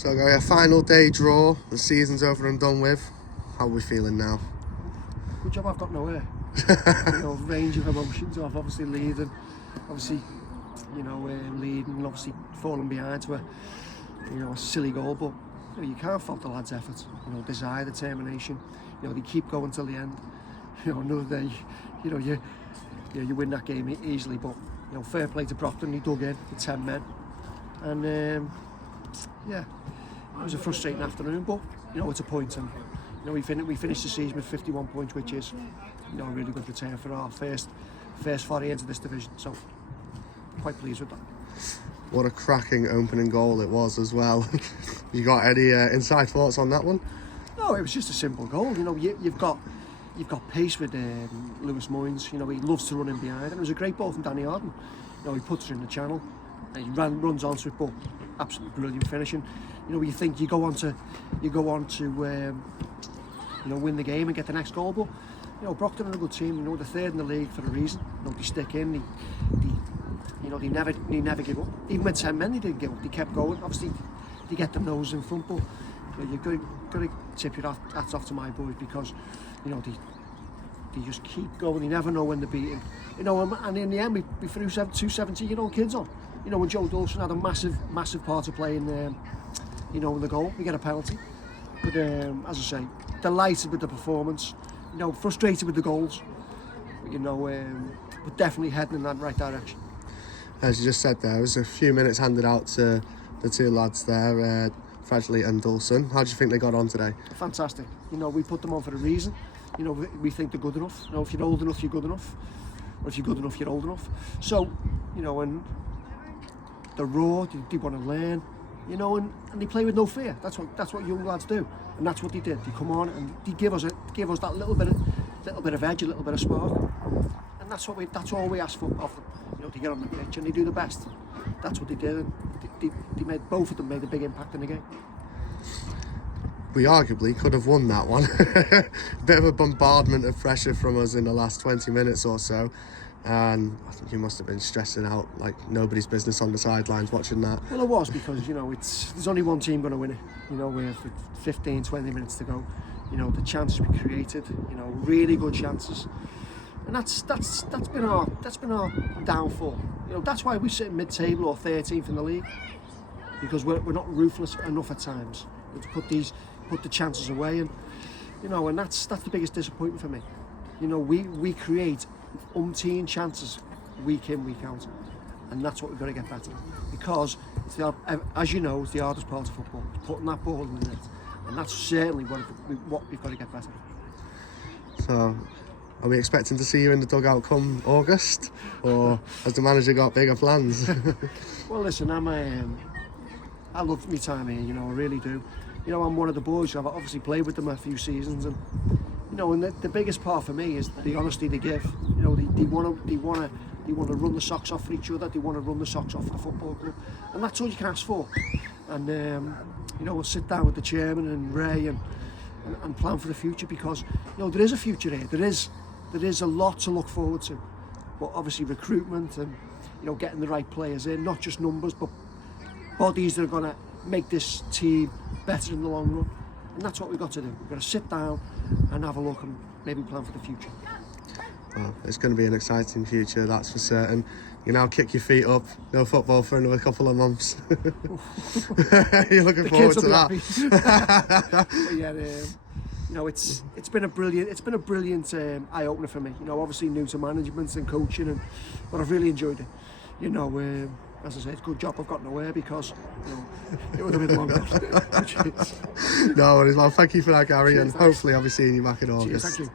So got a final day draw. The season's over and done with. How are we feeling now? Good job I've got nowhere. Range of emotions of obviously leading, leading and obviously falling behind to a silly goal, but you can't fault the lads' effort. Desire, determination. They keep going till the end. Another day, you win that game easily, but fair play to Brocton. He dug in with 10 men, and it was a frustrating afternoon, but it's a point, and we finished the season with 51 points, which is a really good return for our first foray into this division. So quite pleased with that. What a cracking opening goal it was as well. You got any inside thoughts on that one? No, it was just a simple goal. You've got pace with Lewis Moynes. He loves to run in behind, and it was a great ball from Danny Arden. He puts it in the channel, and he runs onto it, but absolutely brilliant finishing. You think you go on to win the game and get the next goal, but Brocton are a good team. They're third in the league for a reason. They stick in. They never give up. Even with 10 men, they didn't give up. They kept going. Obviously, they get the nose in front, but you've got to tip your hats off to my boys, because they just keep going. They never know when they're beating. And in the end, we threw two 17-year-old kids on. When Joe Dawson had a massive part to play in the goal. We get a penalty. But as I say, delighted with the performance. Frustrated with the goals. But definitely heading in that right direction. As you just said, there was a few minutes handed out to the two lads there, Fredley and Dawson. How do you think they got on today? Fantastic. We put them on for a reason. We think they're good enough. If you're old enough, you're good enough. Or if you're good enough, you're old enough. So, and they're raw, they want to learn, and they play with no fear. That's what young lads do, and that's what they did. They come on and they give us that little bit of edge, a little bit of spark, and that's all we ask for of them. To get on the pitch, and they do the best. That's what they did, and they made, both of them made a big impact in the game. We arguably could have won that one. Bit of a bombardment of pressure from us in the last 20 minutes or so, and I think you must have been stressing out like nobody's business on the sidelines watching that. Well, it was, because there's only one team going to win it. We have 15-20 minutes to go. The chances we created, really good chances, and that's been our downfall. That's why we sit mid-table or 13th in the league, because we're not ruthless enough at times to put the chances away, and that's the biggest disappointment for me. We create umpteen chances week in, week out, and that's what we've got to get better, because as you know, it's the hardest part of football, it's putting that ball in the net, and that's certainly what we've got to get better. So, are we expecting to see you in the dugout come August, or has the manager got bigger plans? Well, listen, I love my time here, I really do. I'm one of the boys. I've obviously played with them a few seasons, and and the biggest part for me is the honesty they give. They want to run the socks off for each other. They want to run the socks off for the football club, and that's all you can ask for. And we'll sit down with the chairman and Ray and plan for the future, because there is a future here. There is a lot to look forward to, but obviously recruitment and getting the right players in, not just numbers, but bodies that are going to make this team better in the long run, and that's what we've got to do. We've got to sit down and have a look and maybe plan for the future. Well, it's going to be an exciting future, that's for certain. You now kick your feet up, no football for another couple of months. You're looking forward to that. It's been a brilliant eye opener for me. Obviously new to management and coaching, but I've really enjoyed it. As I say, it's a good job I've got nowhere, because it would have been longer. No worries, well, thank you for that, Gary. Cheers, and thanks. Hopefully I'll be seeing you back in August. Cheers, thank you.